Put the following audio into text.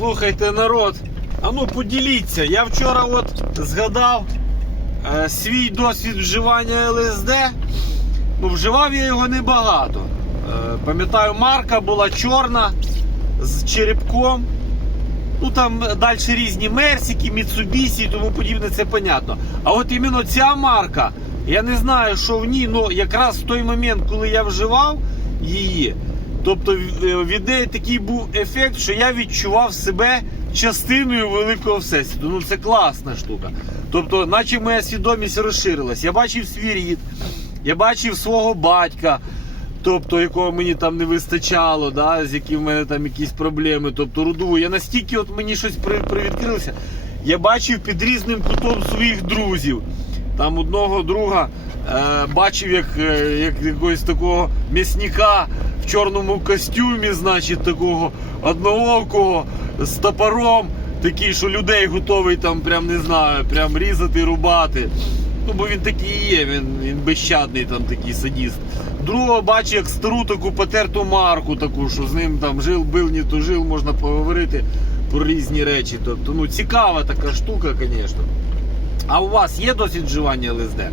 Слухайте, народ, а ну поділіться. Я вчора от згадав е, свій досвід вживання ЛСД. Ну, вживав я його небагато. Е, пам'ятаю, марка була чорна з черепком. Ну там далі різні Мерсіки, Міцубісі і тому подібне, це понятно. А от іменно ця марка, я не знаю, що в ній, але якраз в той момент, коли я вживав її, тобто е, від неї такий був ефект, що я відчував себе частиною великого всесвіту. Ну це класна штука. Тобто, наче моя свідомість розширилась. Я бачив свій рід, я бачив свого батька. Тобто, якого мені там не вистачало, да, з яким в мене там якісь проблеми. Тобто рудову. Я настільки от мені щось при, привідкрилося. Я бачив під різним кутом своїх друзів. Там одного друга е, бачив як, е, як якогось такого м'ясника чорному костюмі, значить, такого одноокого з топором, такий, що людей готовий там, прям не знаю, прям різати, рубати. Ну, бо він такий є, він, він безщадний там такий садіст. Другого бачу, як стару таку потерту марку, таку, що з ним там жил, бил, не то жил, можна поговорити про різні речі. Тобто, ну, цікава така штука, звісно. А у вас є досвід вживання ЛСД?